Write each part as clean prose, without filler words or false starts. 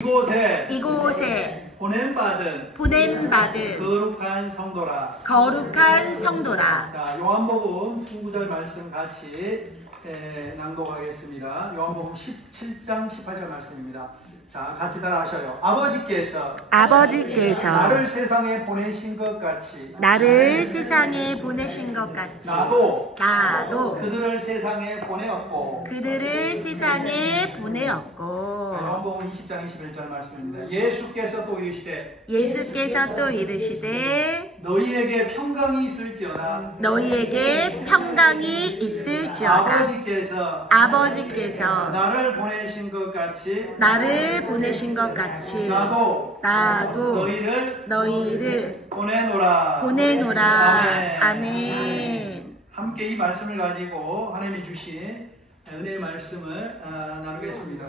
이곳에 보냄받은 거룩한 성도라. 자, 요한복음 9절 말씀 같이 낭독하겠습니다. 요한복음 17장 18절 말씀입니다. 자, 같이 따라하셔요. 아버지께서 나를 세상에 보내신 것 같이 나도 그들을 세상에 보내었고. 자, 요한복음 20장 21절 말씀입니다. 예수께서 또 이르시되 너희에게 평강이 있을지어다. 아버지께서 나를 보내신 것 같이 나도 너희를 보내노라. 아멘. 함께 이 말씀을 가지고 하나님이 주신 은혜의 말씀을 나누겠습니다.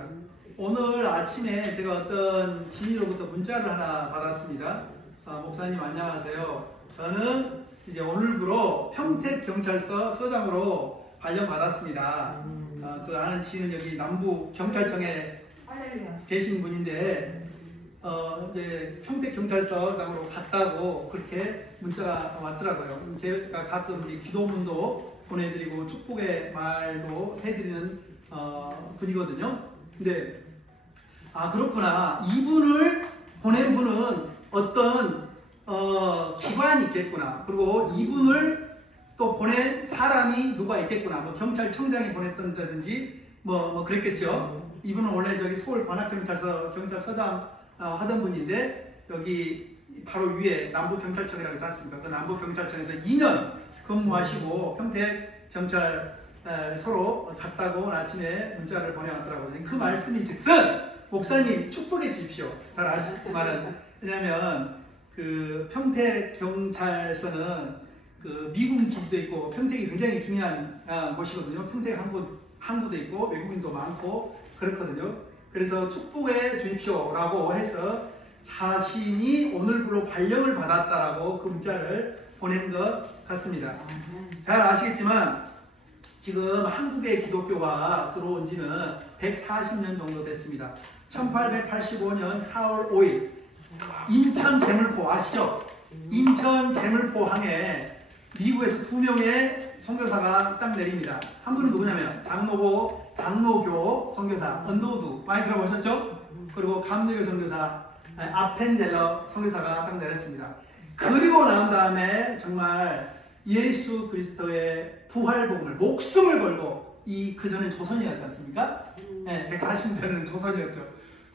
오늘 아침에 제가 어떤 지인으로부터 문자를 하나 받았습니다. 목사님 안녕하세요. 저는 이제 오늘부로 평택경찰서 서장으로 발령받았습니다. 그 아는 지인은 여기 남부 경찰청에 계신 분인데 이제 평택경찰서장으로 갔다고 그렇게 문자가 왔더라고요. 제가 가끔 기도문도 보내드리고 축복의 말도 해드리는 분이거든요. 근데 그렇구나. 이분을 보낸 분은 어떤 기관이 있겠구나. 그리고 이분을 또 보낸 사람이 누가 있겠구나. 뭐 경찰청장이 보냈던다든지 뭐 그랬겠죠. 이분은 원래 저기 서울 관악경찰서 경찰서장 하던 분인데 여기 바로 위에 남부경찰청이라고 있지 않습니까? 그 남부경찰청에서 2년 근무하시고 평택경찰서로 갔다고 아침에 문자를 보내왔더라고요. 그 말씀이 즉슨 목사님 축복해 주십시오. 잘 아시지만은 왜냐하면 그 평택경찰서는 그 미군 기지도 있고 평택이 굉장히 중요한 곳이거든요. 평택 항구도 있고 외국인도 많고 그렇거든요. 그래서 축복해 주십시오라고 해서 자신이 오늘부로 발령을 받았다라고 그 문자를 보낸 것 같습니다. 잘 아시겠지만 지금 한국의 기독교가 들어온 지는 140년 정도 됐습니다. 1885년 4월 5일 인천 제물포 아시죠? 인천 제물포항에 미국에서 2명의 선교사가 딱 내립니다. 한 분은 누구냐면 장로교 선교사 언노두 많이 들어보셨죠? 그리고 감리교 선교사 아펜젤러 선교사가 딱 내렸습니다. 그리고 난 다음에 정말 예수 그리스도의 부활복음을 목숨을 걸고 그 전에 조선이었지 않습니까? 네, 140년전에는 조선이었죠.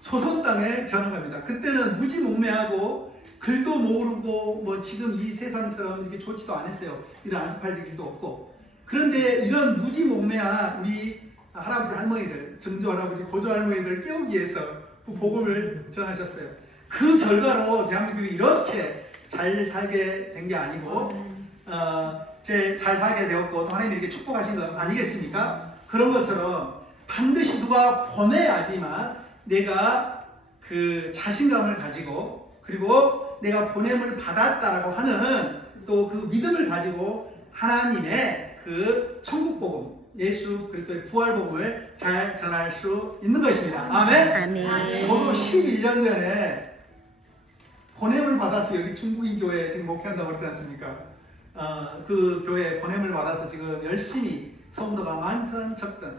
조선 땅에 전환합니다. 그때는 무지몽매하고 글도 모르고 뭐 지금 이 세상처럼 이렇게 좋지도 않았어요. 이런 아스팔트길도 없고. 그런데 이런 무지몽매한 우리 할아버지 할머니들, 증조 할아버지, 고조 할머니들 깨우기 위해서 그 복음을 전하셨어요. 그 결과로 대한민국이 이렇게 잘 살게 된 게 아니고 제일 잘 살게 되었고 또 하나님이 이렇게 축복하신 거 아니겠습니까? 그런 것처럼 반드시 누가 보내야지만 내가 그 자신감을 가지고 그리고 내가 보냄을 받았다라고 하는 또 그 믿음을 가지고 하나님의 그 천국복음, 예수 그리스도의 부활복음을 잘 전할 수 있는 것입니다. 아멘. 저도 11년 전에 보냄을 받아서 여기 중국인 교회에 지금 목회한다고 그랬지 않습니까? 그 교회에 보냄을 받아서 지금 열심히 성도가 많든 적든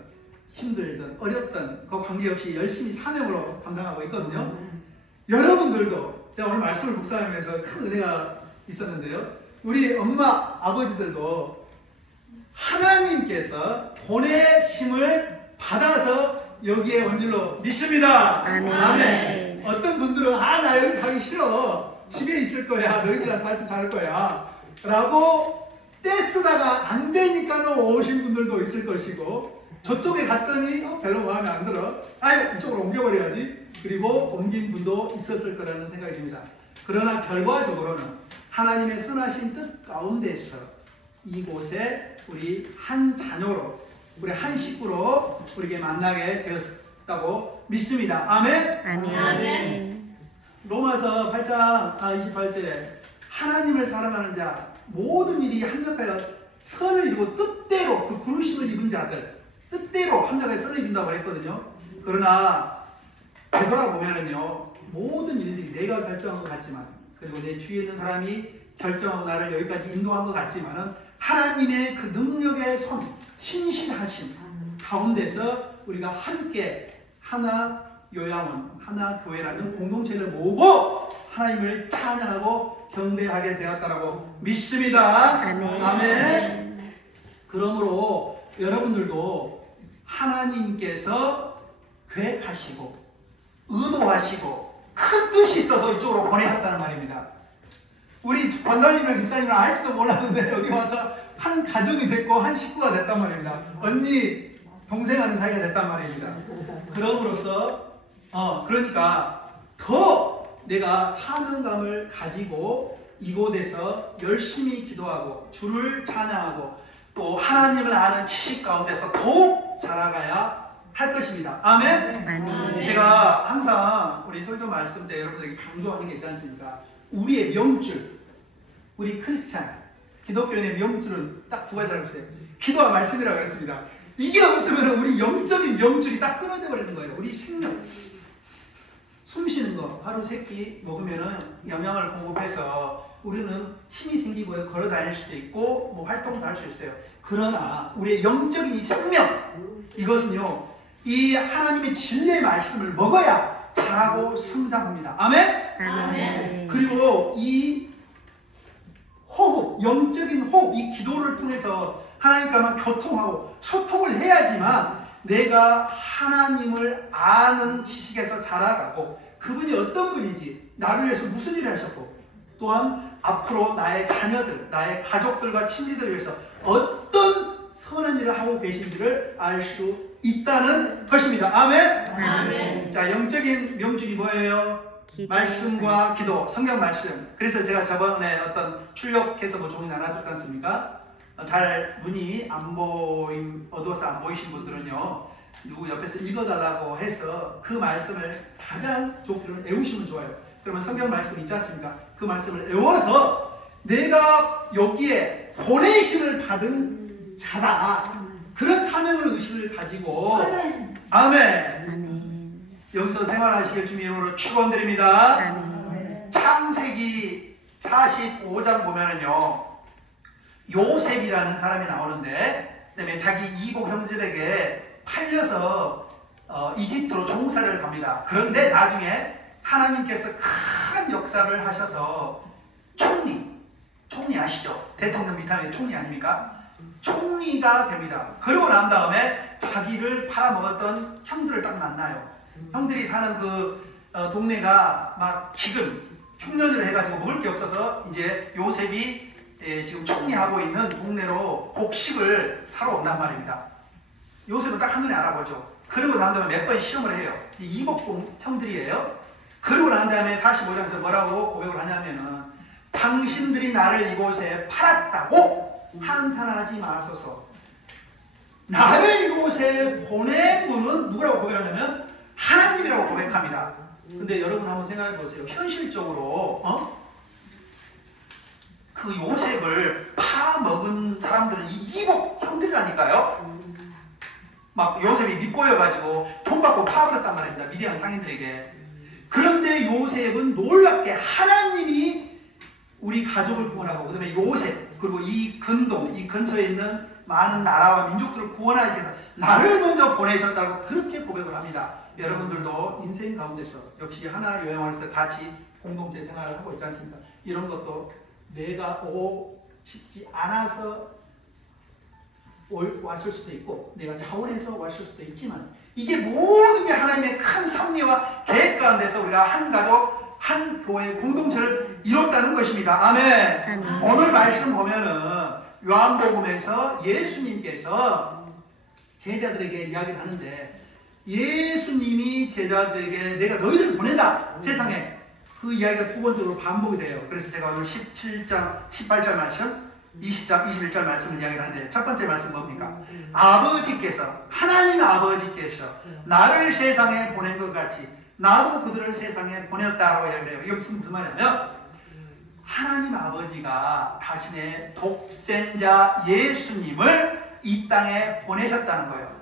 힘들든 어렵든 그 관계없이 열심히 사명으로 감당하고 있거든요. 여러분들도 제가 오늘 말씀을 묵상하면서 큰 은혜가 있었는데요. 우리 엄마, 아버지들도 하나님께서 보내심을 받아서 여기에 온 줄로 믿습니다. 아멘. 어떤 분들은 나 여기 가기 싫어. 집에 있을 거야. 너희들랑 같이 살 거야. 라고 떼쓰다가 안 되니까 오신 분들도 있을 것이고 저쪽에 갔더니 별로 마음에 안 들어. 이쪽으로 옮겨버려야지. 그리고 옮긴 분도 있었을 거라는 생각이 듭니다. 그러나 결과적으로는 하나님의 선하신 뜻 가운데서 이곳에 우리 한 자녀로 우리 한 식구로 우리에게 만나게 되었다고 믿습니다. 아멘. 로마서 8장 28절에 하나님을 사랑하는 자 모든 일이 합력하여 선을 이루고 뜻대로 그 부르심을 입은 자들 뜻대로 합력하여 선을 이룬다고 했거든요. 그러나 되돌아보면은요, 모든 일들이 내가 결정한 것 같지만, 그리고 내 주위에 있는 사람이 결정하고 나를 여기까지 인도한 것 같지만은 하나님의 그 능력의 손, 신실하심 가운데서 우리가 함께 하나 요양원, 하나 교회라는 공동체를 모으고 하나님을 찬양하고 경배하게 되었다라고 믿습니다. 아멘. 아멘. 그러므로 여러분들도 하나님께서 계획하시고 의도하시고 큰 뜻이 있어서 이쪽으로 보내셨다는 말입니다. 우리 권사님이랑 집사님이랑 알지도 몰랐는데 여기 와서 한 가정이 됐고 한 식구가 됐단 말입니다. 언니, 동생 하는 사이가 됐단 말입니다. 그럼으로써 그러니까 더 내가 사명감을 가지고 이곳에서 열심히 기도하고 주를 찬양하고 또 하나님을 아는 지식 가운데서 더욱 자라가야 할 것입니다. 아멘? 아멘. 제가 항상 우리 설교 말씀 때 여러분들에게 강조하는 게 있지 않습니까? 우리의 명줄, 우리 크리스찬, 기독교인의 명줄은 딱 두 가지라고 했어요. 기도와 말씀이라고 했습니다. 이게 없으면 우리 영적인 명줄이 딱 끊어져 버리는 거예요. 우리 생명. 숨 쉬는 거 하루 3끼 먹으면 영양을 공급해서 우리는 힘이 생기고 걸어 다닐 수도 있고 뭐 활동도 할 수 있어요. 그러나 우리의 영적인 이 생명, 이것은요, 이 하나님의 진리의 말씀을 먹어야 자라고 성장합니다. 아멘? 아멘. 그리고 이 호흡, 영적인 호흡, 이 기도를 통해서 하나님과만 교통하고 소통을 해야지만 내가 하나님을 아는 지식에서 자라가고 그분이 어떤 분인지, 나를 위해서 무슨 일을 하셨고, 또한 앞으로 나의 자녀들, 나의 가족들과 친지들을 위해서 어떤 선한 일을 하고 계신지를 알 수 있다는 것입니다. 아멘? 아멘. 자, 영적인 명줄이 뭐예요? 말씀과 기도, 성경 말씀. 그래서 제가 저번에 어떤 출력해서 뭐 종이 나눠줬지 않습니까? 잘 문이 안 보임, 어두워서 안 보이신 분들은요, 누구 옆에서 읽어달라고 해서 그 말씀을 가장 좋기로 외우시면 좋아요. 그러면 성경 말씀 있지 않습니까? 그 말씀을 외워서 내가 여기에 보내심을 받은 자다, 그런 사명을 의식을 가지고 아멘. 아멘. 여기서 생활하시길 주님의 이름으로 축원드립니다. 아멘. 창세기 45장 보면은요, 요셉이라는 사람이 나오는데, 그다음에 자기 이복 형제들에게 팔려서 이집트로 종살이를 갑니다. 그런데 나중에 하나님께서 큰 역사를 하셔서 총리 아시죠? 대통령 밑에 총리 아닙니까? 총리가 됩니다. 그러고 난 다음에 자기를 팔아먹었던 형들을 딱 만나요. 형들이 사는 그 동네가 막 기근, 흉년을 해가지고 먹을 게 없어서 이제 요셉이 지금 총리하고 있는 동네로 곡식을 사러 온단 말입니다. 요셉은 딱 한눈에 알아보죠. 그러고 난 다음에 몇 번 시험을 해요. 이 이복 형들이에요. 그러고 난 다음에 45장에서 뭐라고 고백을 하냐면은, 당신들이 나를 이곳에 팔았다고 한탄하지 마소서. 나를 이곳에 보낸 분은 누구라고 고백하냐면 하나님이라고 고백합니다. 근데 여러분 한번 생각해 보세요. 현실적으로 그 요셉을 팔아먹은 사람들은 이 이복 형들이라니까요. 막 요셉이 밑보여가지고 돈 받고 팔아버렸단 말입니다. 미디안 상인들에게. 그런데 요셉은 놀랍게 하나님이 우리 가족을 구원하고, 그 다음에 요셉, 그리고 이 근동, 이 근처에 있는 많은 나라와 민족들을 구원하기 위해서 나를 먼저 보내셨다고 그렇게 고백을 합니다. 여러분들도 인생 가운데서 역시 하나 요양원에서 같이 공동체 생활을 하고 있지 않습니까? 이런 것도 내가 오고 싶지 않아서 왔을 수도 있고, 내가 자원해서 왔을 수도 있지만, 이게 모든 게 하나님의 큰 섭리와 계획 가운데서 우리가 한 가족, 한 교회 공동체를 이뤘다는 것입니다. 아멘. 아멘. 오늘 말씀 보면은 요한복음에서 예수님께서 제자들에게 이야기를 하는데, 예수님이 제자들에게 내가 너희들을 보낸다 세상에, 그 이야기가 두 번째로 반복이 돼요. 그래서 제가 오늘 17장 18절 말씀, 20장 21절 말씀을 이야기를 하는데, 첫 번째 말씀 뭡니까? 아버지께서, 하나님 아버지께서 나를 세상에 보낸 것 같이 나도 그들을 세상에 보냈다고 이야기해요. 이게 무슨 말이냐면, 하나님 아버지가 자신의 독생자 예수님을 이 땅에 보내셨다는 거예요.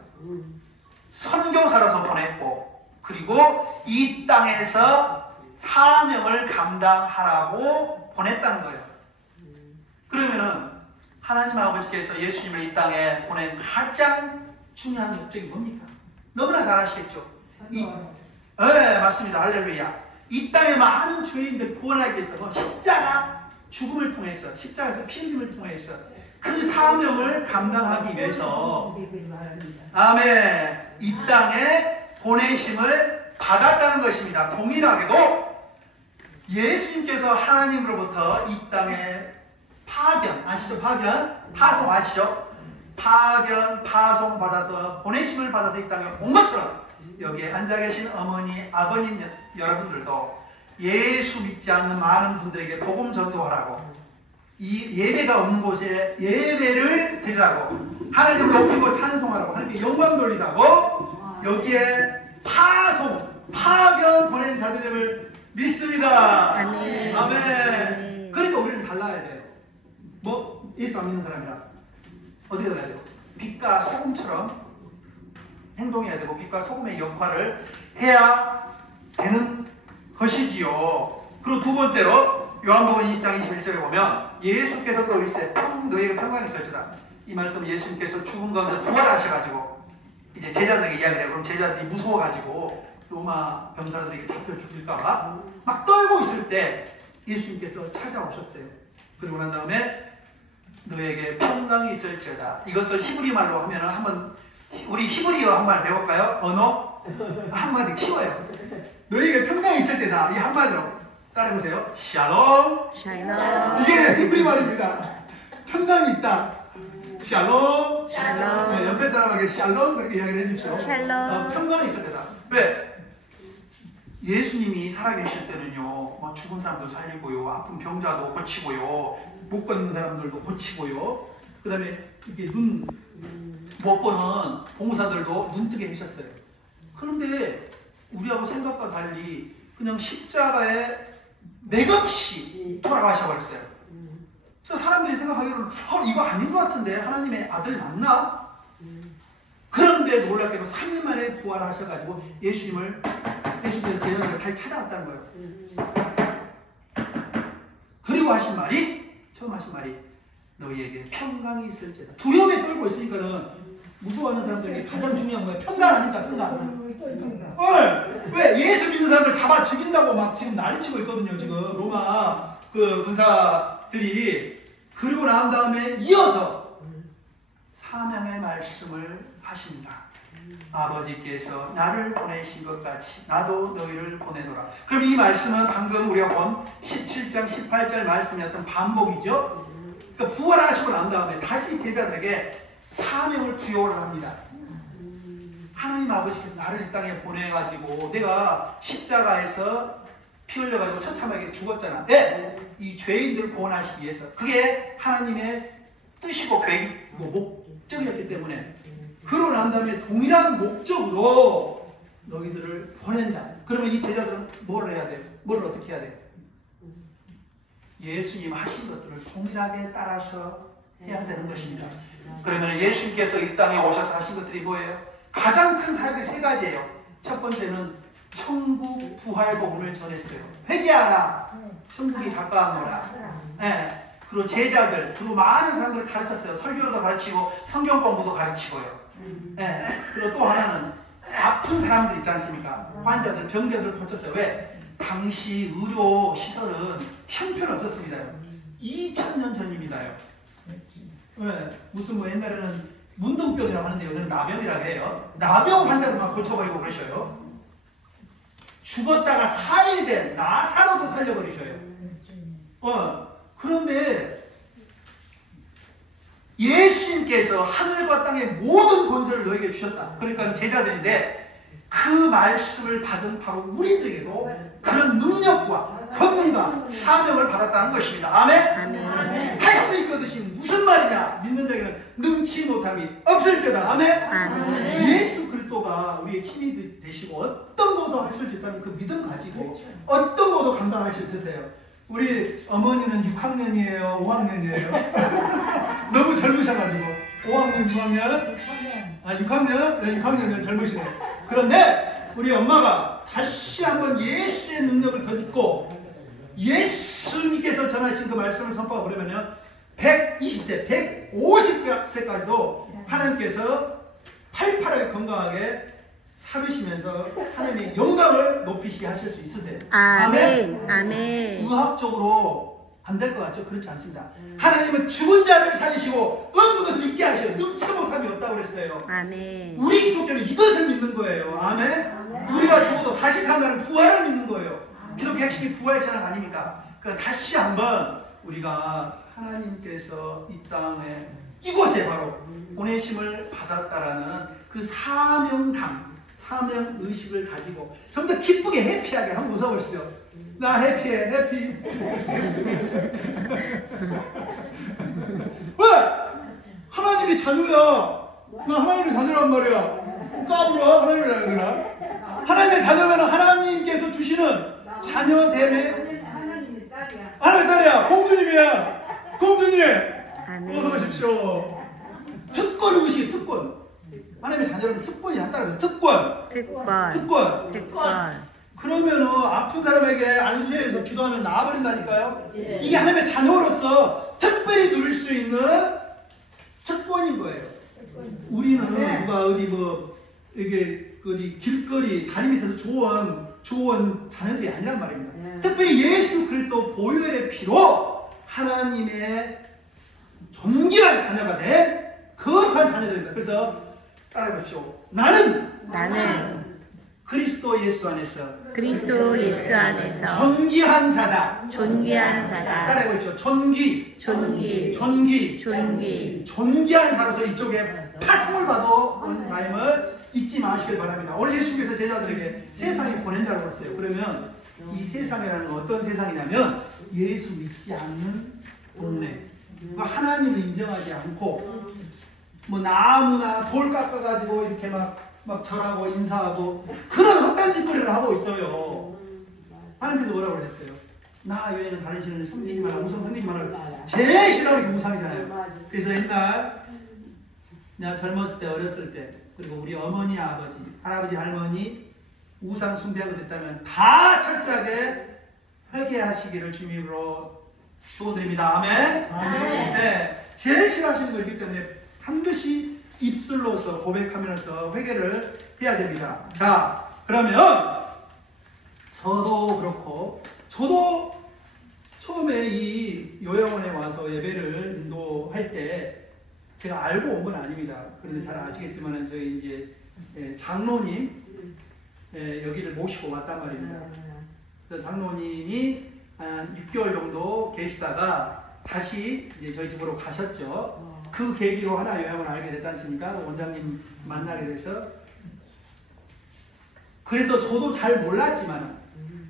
선교사로서 보냈고, 그리고 이 땅에서 사명을 감당하라고 보냈다는 거예요. 그러면은 하나님 아버지께서 예수님을 이 땅에 보낸 가장 중요한 목적이 뭡니까? 너무나 잘 아시겠죠? 네, 맞습니다. 할렐루야. 이 땅에 많은 죄인들 구원하기 위해서 십자가 죽음을 통해서, 십자가에서 피 흘림을 통해서 그 사명을 감당하기 위해서 아멘, 이 땅에 보내심을 받았다는 것입니다. 동일하게도 예수님께서 하나님으로부터 이 땅에 파견, 아시죠? 파송 아시죠? 파송 받아서 보내심을 받아서 이 땅에 온 것처럼 여기에 앉아 계신 어머니, 아버님 여러분들도 예수 믿지 않는 많은 분들에게 복음 전도하라고, 이 예배가 없는 곳에 예배를 드리라고, 하나님을 높이고 찬송하라고, 하나님께 영광 돌리라고 여기에 파견 보낸 자들임을 믿습니다. 아멘. 아멘. 그러니까 우리는 달라야 돼요. 뭐 예수 안 믿는 사람이라 어떻게 달라야 돼요? 빛과 소금처럼 행동해야 되고 빛과 소금의 역할을 해야 되는 것이지요. 그리고 두 번째로 요한복음 2장 21절에 보면 예수께서 또 이르시되 너희에게 평강이 있을지라. 이 말씀 예수님께서 죽은 가운데 부활하셔가지고 이제 제자들에게 이야기를 해요. 그럼 제자들이 무서워가지고 로마 병사들에게 잡혀 죽일까봐 막 떨고 있을 때 예수님께서 찾아오셨어요. 그리고 난 다음에 너에게 평강이 있을지어다. 이것을 히브리 말로 하면 한번 우리 히브리어 한 말 배울까요? 언어 한마디 키워요. 너에게 평강이 있을 때다. 이 한마디로 따라해보세요. 샬롬. 샬롬. 이게 히브리 말입니다. 평강이 있다. 샬롬. 샬롬. 네, 옆에 사람에게 샬롬 그렇게 이야기를 해주십시오. 샬롬. 평강이 있을 때다. 왜? 예수님이 살아계실 때는요, 죽은 사람도 살리고요, 아픈 병자도 고치고요, 못 걷는 사람들도 고치고요, 그 다음에 이게 못 보는 봉사들도 눈뜨게 하셨어요. 그런데 우리하고 생각과 달리 그냥 십자가에 맥없이 돌아가셔버렸어요. 그래서 사람들이 생각하기로는 이거 아닌 것 같은데 하나님의 아들 맞나? 그런데 놀랍게도 3일 만에 부활하셔가지고 예수님께서 제자들을 다시 찾아왔다는 거예요. 그리고 처음 하신 말이 너희에게 평강이 있을지다. 두려움에 떨고 있으니까는 무서워하는 사람들에게 가장 중요한 거예요. 평강 아닙니까? 평강. 왜? 예수 믿는 사람들 잡아 죽인다고 막 지금 난리치고 있거든요. 지금 로마 그 군사들이. 그리고 난 다음에 이어서 사명의 말씀을 하십니다. 아버지께서 나를 보내신 것 같이 나도 너희를 보내노라. 그럼 이 말씀은 방금 우리가 본 17장 18절 말씀이었던 반복이죠. 그러니까 부활하시고 난 다음에 다시 제자들에게 사명을 부여를 합니다. 하나님 아버지께서 나를 이 땅에 보내가지고 내가 십자가에서 피 흘려가지고 처참하게 죽었잖아. 네? 이 죄인들을 구원하시기 위해서. 그게 하나님의 뜻이고 계획이고 목적이었기 때문에 그러고 난 다음에 동일한 목적으로 너희들을 보낸다. 그러면 이 제자들은 뭘 해야 돼? 뭘 어떻게 해야 돼? 예수님 하신 것들을 동일하게 따라서 해야 되는 것입니다. 그러면 예수님께서 이 땅에 오셔서 하신 것들이 뭐예요? 가장 큰 사역이 세 가지예요. 첫 번째는 천국 부활 복음을 전했어요. 회개하라. 천국이 가까워노라. 네. 그리고 제자들, 그리고 많은 사람들을 가르쳤어요. 설교로도 가르치고 성경 공부도 가르치고요. 네. 그리고 또 하나는 아픈 사람들 있지 않습니까? 환자들, 병자들을 고쳤어요. 왜? 당시 의료 시설은 형편없었습니다. 2000년 전입니다요. 네. 무슨 옛날에는 문둥병이라고 하는데 요새는 나병이라고 해요. 나병 환자들 막 고쳐버리고 그러셔요. 죽었다가 4일 된 나사로도 살려버리셔요. 그런데 예수님께서 하늘과 땅의 모든 권세를 너에게 주셨다. 그러니까 제자들인데 그 말씀을 받은 바로 우리들에게도 그런 능력과 권능과 사명을 받았다는 것입니다. 아멘? 할 수 있거든요. 무슨 말이냐? 믿는 자에게는 능치 못함이 없을지어다. 아멘? 예수 그리스도가 우리의 힘이 되시고 어떤 것도 하실 수 있다는 그 믿음 가지고 어떤 것도 감당할 수 있으세요. 우리 어머니는 6학년이에요? 5학년이에요? 너무 젊으셔가지고 5학년, 6학년? 6학년? 네, 6학년 젊으시네요. 그런데 우리 엄마가 다시 한번 예수의 능력을 더 짚고 예수님께서 전하신 그 말씀을 선포하고 그러면요 120세, 150세까지도 하나님께서 팔팔하게 건강하게 살으시면서 하나님의 영광을 높이시게 하실 수 있으세요. 아멘. 아멘. 의학적으로 안 될 것 같죠? 그렇지 않습니다. 하나님은 죽은 자를 살리시고 없는 것을 있게 하셔. 능치 못함이 없다고 그랬어요. 아멘. 우리 기독교는 이것을 믿는 거예요. 아멘. 우리가 죽어도 다시 산다는 부활을 믿는 거예요. 기독교 핵심이 부활 신앙 아닙니까? 그러니까 다시 한번 우리가 하나님께서 이 땅에 이곳에 바로 보내심을 받았다라는 그 사명감, 사명의식을 가지고 좀 더 기쁘게 해피하게 한번 웃어보시죠. 나 해피해, 해피. 왜? 하나님의 자녀야. 나 하나님의 자녀란 말이야. 까불어? 하나님의 자녀 되나? 하나님의 자녀면 하나님께서 주시는 자녀 되네. 하나님의 딸이야. 하나님의 딸이야. 공주님이야. 공주님. 아멘. 어서 오십시오. 특권 의식, 특권. 하나님의 자녀라면 특권이 한 따라서 특권. 특권. 특권. 특권. 그러면은 아픈 사람에게 안수해서 기도하면 나아버린다니까요. 이게 하나님의 자녀로서 특별히 누릴 수 있는 특권인 거예요. 우리는 누가 어디 뭐 이게 어디 길거리 다리 밑에서 좋은 자녀들이 아니란 말입니다. 특별히 예수 그리스도 보혈의 피로 하나님의 존귀한 자녀가 된 거룩한 자녀들입니다. 그래서 따라해보십시오. 나는 그리스도 예수 안에서 그리스도 예수 안에서 존귀한 자다. 존귀한 자다. 따라해보십시오. 존귀한 자로서 이쪽에 파송을 받아 온 자임을 잊지 마시길 바랍니다. 오늘 예수님께서 제자들에게 세상에 보낸 자라고 했어요. 그러면 이 세상이라는 건 어떤 세상이냐면 예수 믿지 않는 동네, 그러니까 하나님을 인정하지 않고 뭐 나무나 돌 깎아가지고 이렇게 막 절하고 인사하고 그런 헛된 짓거리를 하고 있어요. 하나님께서 뭐라고 그랬어요? 나 외에는 다른 신을 섬기지 마라. 우상 섬기지 마라. 제일 싫어하는 게 우상이잖아요. 그래서 옛날 내가 젊었을 때, 어렸을 때, 그리고 우리 어머니, 아버지, 할아버지, 할머니 우상 숭배한 것 있다면 다 철저하게 회개하시기를 주님으로 소원드립니다. 아멘. 네, 제일 싫어하시는 것이기 때문에 반드시 입술로서 고백하면서 회개를 해야 됩니다. 자, 그러면 저도 그렇고 저도 처음에 이 요양원에 와서 예배를 인도할 때 제가 알고 온 건 아닙니다. 그런데 잘 아시겠지만 저희 이제 장로님 여기를 모시고 왔단 말입니다. 그래서 장로님이 한 6개월 정도 계시다가 다시 이제 저희 집으로 가셨죠. 그 계기로 하나 요양을 알게 됐지 않습니까? 원장님 만나게 돼서. 그래서 저도 잘 몰랐지만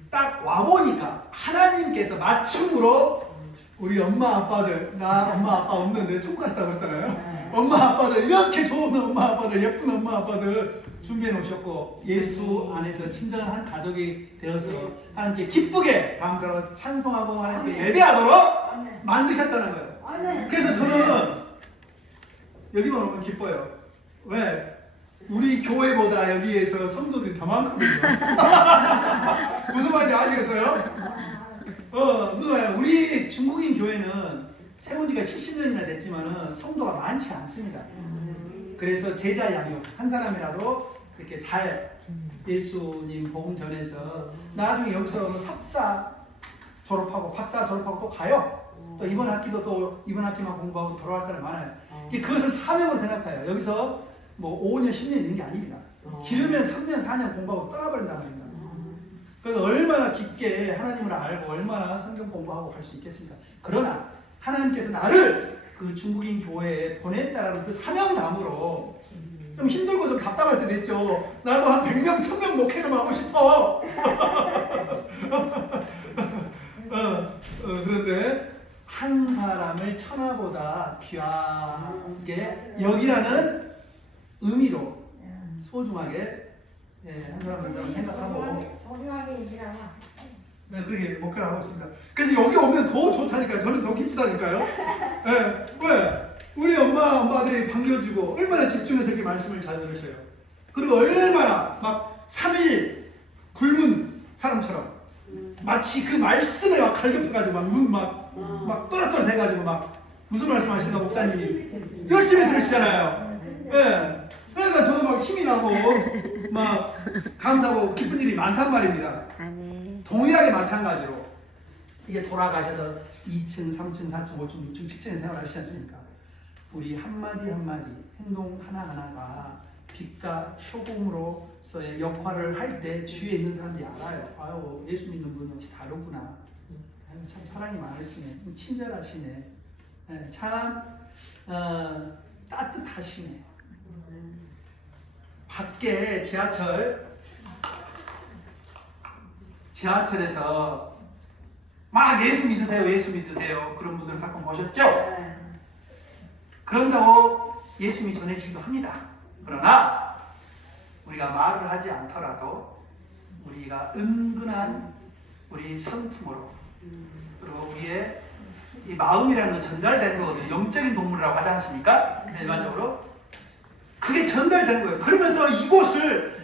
딱 와보니까 하나님께서 맞춤으로 우리 엄마 아빠들, 나 엄마 아빠 없는데 천국 가시다고 그랬잖아요. 엄마 아빠들, 이렇게 좋은 엄마 아빠들, 예쁜 엄마 아빠들 준비해 놓으셨고 예수 안에서 친절한 가족이 되어서 하나님께 기쁘게 감사하고 찬송하고 하나님께 예배하도록 만드셨다는 거예요. 그래서 저는 여기만 오면 기뻐요. 왜? 우리 교회보다 여기에서 성도들이 더 많거든요. 무슨 말인지 아시겠어요? 무슨 말이야? 우리 중국인 교회는 세운 지가 70년이나 됐지만은 성도가 많지 않습니다. 그래서 제자 양육, 한 사람이라도 이렇게 잘 예수님 복음 전해서 나중에 여기서 석사 졸업하고 박사 졸업하고 또 가요. 또 이번 학기도 또 이번 학기만 공부하고 돌아갈 사람 많아요. 그것을 사명으로 생각해요. 여기서 뭐 5년, 10년 있는 게 아닙니다. 길으면 3년, 4년 공부하고 떠나버린단 말입니다. 그러니까 얼마나 깊게 하나님을 알고 얼마나 성경 공부하고 갈 수 있겠습니까? 그러나 하나님께서 나를 그 중국인 교회에 보냈다라는 그 사명감으로 좀 힘들고 좀 답답할 때도 있죠. 나도 한 100명, 1000명 목회 좀 하고 싶어. 그런데 한 사람을 천하보다 귀하게 여기라는 의미로 소중하게 한 사람을 생각하고 그렇게 목표를 하고 있습니다. 그래서 여기 오면 더 좋다니까요. 저는 더 기쁘다니까요. 왜? 우리 엄마, 아빠들이 반겨주고 얼마나 집중해서 이렇게 말씀을 잘 들으셔요. 그리고 얼마나 막 막 3일 굶은 사람처럼 마치 그 말씀에 막 갈급해가지고 막 눈 막 또렷또렷해가지고 막 무슨 말씀하시는가 목사님이 열심히 들으시잖아요. 예. 그러니까 저도 막 힘이 나고 막 감사하고 기쁜 일이 많단 말입니다. 아멘. 동일하게 마찬가지로 이게 돌아가셔서 2층, 3층, 4층, 5층, 6층, 7층에 생활하시지 않습니까? 우리 한마디 한마디 행동 하나하나가 빛과 소금으로서의 역할을 할 때 주위에 있는 사람들이 알아요. 아유, 예수 믿는 분이 역시 다르구나. 아유, 참 사랑이 많으시네. 친절하시네. 네, 참 따뜻하시네. 밖에 지하철에서 막 예수 믿으세요, 예수 믿으세요. 그런 분들 가끔 보셨죠? 그런다고 예수님이 전해지기도 합니다. 그러나 우리가 말을 하지 않더라도 우리가 은근한 우리 성품으로 그리고 우리의 이 마음이라는 건 전달되는 거거든요. 영적인 동물이라고 하지 않습니까? 일반적으로 그게 전달되는 거예요. 그러면서 이곳을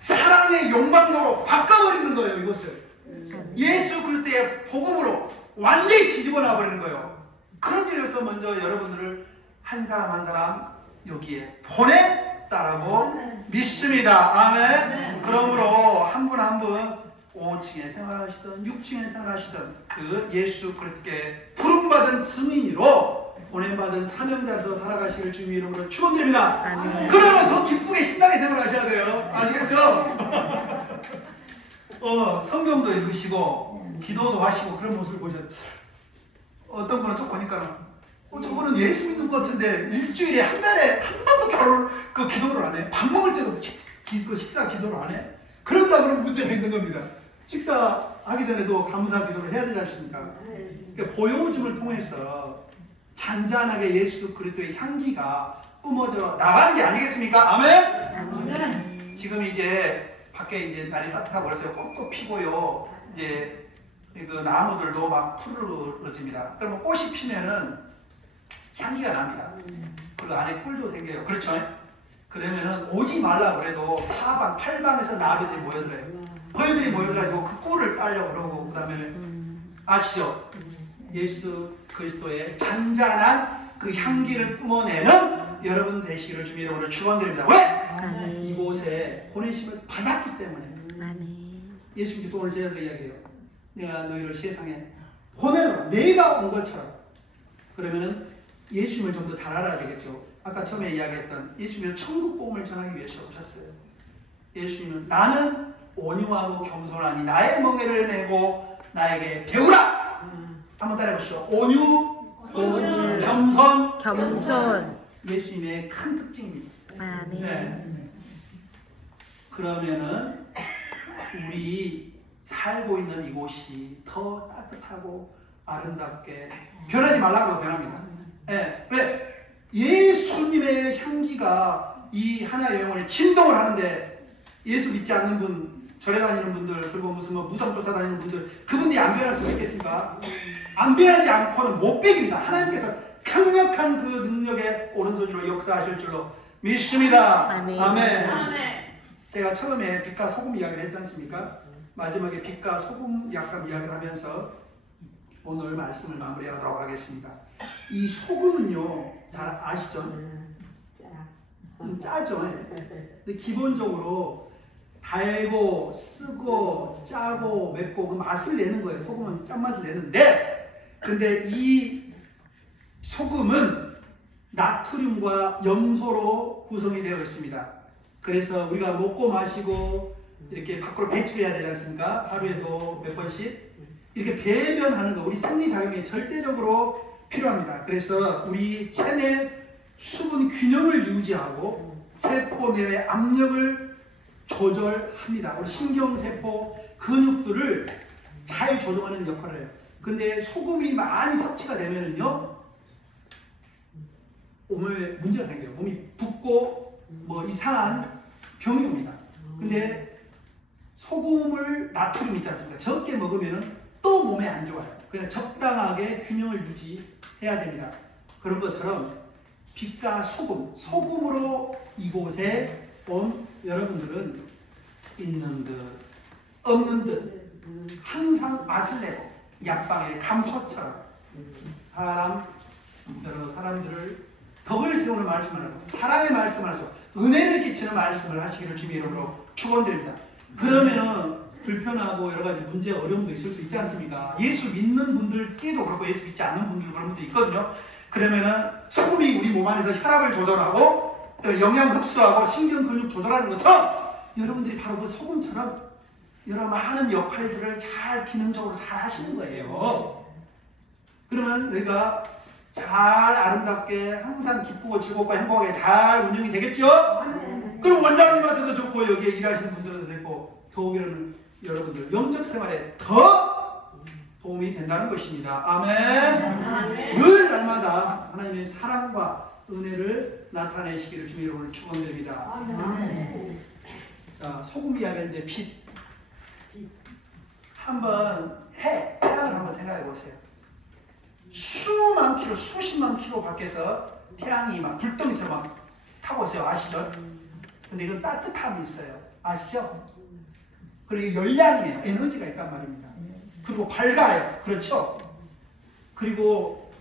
사랑의 욕망으로 바꿔버리는 거예요. 이곳을 예수 그리스도의 복음으로 완전히 뒤집어 놔버리는 거예요. 그런 일로서 먼저 여러분들을 한 사람 한 사람 여기에 보냈다라고 믿습니다. 아멘. 그러므로 한 분 한 분 5층에 생활하시던 6층에 생활하시던 그 예수 그리스도께 부름받은 증인으로 보냄받은 사명자로서 살아가시길 주님 이름으로 축원드립니다. 아멘. 그러면 더 기쁘게 신나게 생활하셔야 돼요. 아시겠죠? 성경도 읽으시고 기도도 하시고 그런 모습을 보셨어요. 어떤 분은 좀 보니까 저분은 예수 믿는 것 같은데 일주일에 한 달에 한 번도 기도를 안 해. 밥 먹을 때도 식사 기도를 안 해. 그런다 그러면 문제가 있는 겁니다. 식사하기 전에도 감사 기도를 해야 되지 않습니까? 그러니까 보여줌을 통해서 잔잔하게 예수 그리스도의 향기가 뿜어져 나가는 게 아니겠습니까? 아멘? 아멘. 지금 이제 밖에 이제 날이 따뜻하고 그래서 꽃도 피고요. 이제 그 나무들도 막 푸르러집니다. 그러면 꽃이 피면은 향기가 납니다. 그리고 안에 꿀도 생겨요. 그렇죠? 그러면은 오지 말라 그래도 사방, 팔방에서 나비들이 모여들어요. 벌들이 모여가지고 그 꿀을 따려고 그러고 그 다음에 아시죠? 예수 그리스도의 잔잔한 그 향기를 뿜어내는 여러분 되시기를 주님 이름으로 축원드립니다. 왜? 아멘. 이곳에 보내심을 받았기 때문에. 아멘. 예수님께서 오늘 저희들 이야기해요. 내가 너희를 세상에 보내노라. 내가 온 것처럼. 그러면은 예수님을 좀 더 잘 알아야 되겠죠. 아까 처음에 이야기했던 예수님은 천국 복음을 전하기 위해서 오셨어요. 예수님은 나는 온유하고 겸손하니 나의 멍에를 메고 나에게 배우라. 한번 따라해보시죠. 온유, 겸손. 예수님의 큰 특징입니다. 아멘. 네. 그러면은 우리 살고 있는 이곳이 더 따뜻하고 아름답게 변하지 말라고 변합니다. 네. 왜? 예수님의 향기가 이 하나의 영혼에 진동을 하는데 예수 믿지 않는 분, 절에 다니는 분들, 그리고 무슨 무덤 조사 다니는 분들, 그분들이 안 변할 수가 있겠습니까? 안 변하지 않고는 못 베깁니다. 하나님께서 강력한 그 능력의 오른손으로 역사하실 줄로 믿습니다. 아멘. 아멘. 제가 처음에 빛과 소금 이야기를 했지 않습니까? 마지막에 빛과 소금 약간 이야기를 하면서 오늘 말씀을 마무리하도록 하겠습니다. 이 소금은요, 잘 아시죠? 짜죠. 근데 기본적으로 달고, 쓰고, 짜고, 맵고 그 맛을 내는 거예요. 소금은 짠맛을 내는데, 근데 이 소금은 나트륨과 염소로 구성이 되어 있습니다. 그래서 우리가 먹고 마시고 이렇게 밖으로 배출해야 되지 않습니까? 하루에도 몇 번씩 이렇게 배변하는 거 우리 생리작용에 절대적으로 필요합니다. 그래서 우리 체내 수분 균형을 유지하고 세포 내의 압력을 조절합니다. 우리 신경세포 근육들을 잘 조정하는 역할을 해요. 근데 소금이 많이 섭취가 되면은요, 몸에 문제가 생겨요. 몸이 붓고 뭐 이상한 병이 옵니다. 근데 소금을 나트륨 있지 않습니까? 적게 먹으면은 또 몸에 안 좋아요. 그냥 적당하게 균형을 유지해야 됩니다. 그런 것처럼 빛과 소금, 소금으로 이곳에 온 여러분들은 있는 듯 없는 듯 항상 맛을 내고 약방의 감초처럼 사람들을 덕을 세우는 말씀을 하고 사랑의 말씀을 하죠. 은혜를 끼치는 말씀을 하시기를 주님의 이름으로 축원드립니다. 그러면은 불편하고 여러 가지 문제 어려움도 있을 수 있지 않습니까? 예수 믿는 분들끼리도 그렇고 예수 믿지 않는 분들 그런 분들 있거든요. 그러면은 소금이 우리 몸 안에서 혈압을 조절하고 또 영양 흡수하고 신경 근육 조절하는 것처럼 여러분들이 바로 그 소금처럼 여러 많은 역할들을 잘 기능적으로 잘 하시는 거예요. 그러면 여기가 잘 아름답게 항상 기쁘고 즐겁고 행복하게 잘 운영이 되겠죠? 그럼 원장님한테도 좋고 여기에 일하시는 분들한테도 좋고 더욱이는 여러분들 영적 생활에 더 도움이 된다는 것입니다. 아멘. 늘 날마다 하나님의 사랑과 은혜를 나타내시기를 주님의 이름으로 축원드립니다. 자, 소금 이야기인데 빛. 한번 태양을 한번 생각해 보세요. 수만 킬로, 수십만 킬로 밖에서 태양이 막 불덩이처럼 막 타고 있어요. 아시죠? 근데 이건 따뜻함이 있어요. 아시죠? 그리고 열량이에요. 에너지가 있단 말입니다. 그리고 밝아요. 그렇죠? 그리고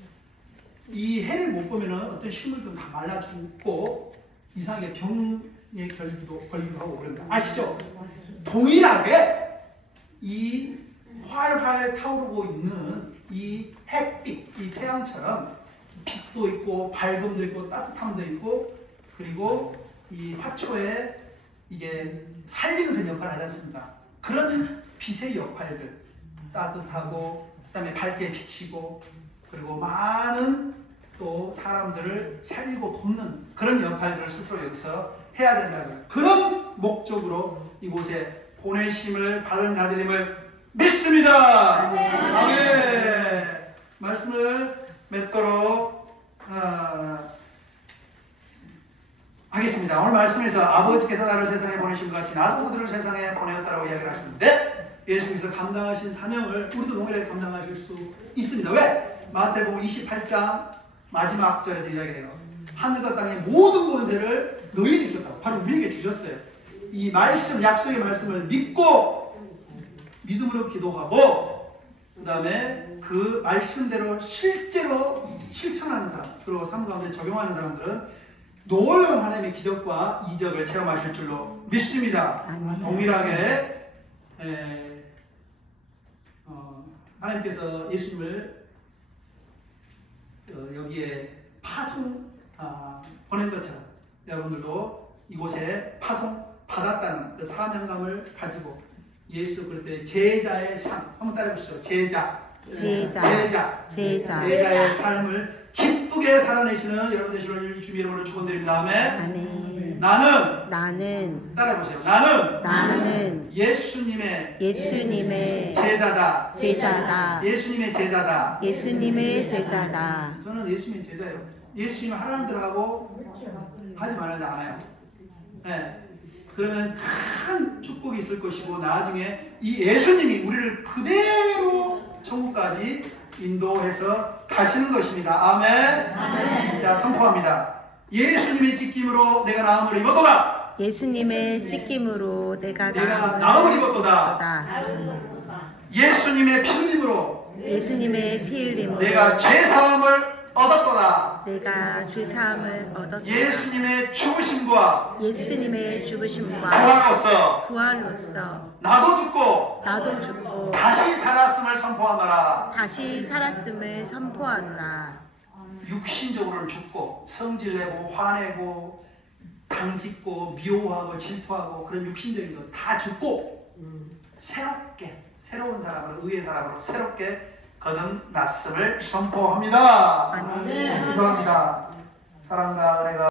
이 해를 못 보면은 어떤 식물들은 다 말라 죽고 이상하게 병에 걸리기도 하고 그런다. 아시죠? 동일하게 이 활활 타오르고 있는 이 햇빛, 이 태양처럼 빛도 있고 밝음도 있고 따뜻함도 있고 그리고 이 화초에 이게 살리는 그런 역할을 하지 않습니까? 그런 빛의 역할들 따뜻하고 그다음에 밝게 비치고 그리고 많은 또 사람들을 살리고 돕는 그런 역할들을 스스로 여기서 해야 된다는 그런 목적으로 이곳에 보내심을 받은 자들임을 믿습니다. 아멘. 말씀을 맺도록 하겠습니다. 오늘 말씀에서 아버지께서 나를 세상에 보내신 것 같이 나도 그들을 세상에 보내었다라고 이야기를 하시는데 예수님께서 감당하신 사명을 우리도 동일하게 감당하실 수 있습니다. 왜? 마태복음 28장 마지막 절에서 이야기해요. 하늘과 땅의 모든 권세를 너희에게 주셨다고. 바로 우리에게 주셨어요. 이 말씀, 약속의 말씀을 믿고 믿음으로 기도하고 그 다음에 그 말씀대로 실제로 실천하는 사람 그리고 삶 가운데 적용하는 사람들은 놀라운 하나님의 기적과 이적을 체험하실 줄로 믿습니다. 동일하게 하나님께서 예수님을 여기에 파송 보낸 것처럼 여러분들도 이곳에 파송 받았다는 그 사명감을 가지고 예수 그럴 때 제자의 삶 한번 따라해 보시죠. 제자의 삶을 기쁘게 살아내시는 여러분 되시기를 주님의 이름으로 축원드립니다. 아멘. 나는 따라해 보세요. 나는 예수님의 제자다. 예수님의 제자다. 저는 예수님의 제자예요. 예수님이 하라는 대로 하고 하지 말라는 데 안 해요. 네. 그러면 큰 축복이 있을 것이고 나중에 이 예수님이 우리를 그대로 천국까지 인도해서 가시는 것입니다. 아멘. 자, 선포합니다. 예수님의 찢김으로 내가 나음을 입었도다. 예수님의 찢김으로 내가 나음을 입었도다. 예수님의 피 흘림으로 내가 죄사함을 얻었도다. 예수님의 죽으심과 부활로서 나도 죽고 다시 살았음을 선포하노라. 육신적으로는 죽고 성질내고 화내고 당짓고 미워하고 질투하고 그런 육신적인 것 다 죽고 새로운 사람으로 의의 사람으로 새롭게 거듭났음을 선포합니다. 기도합니다. 사랑과 은혜가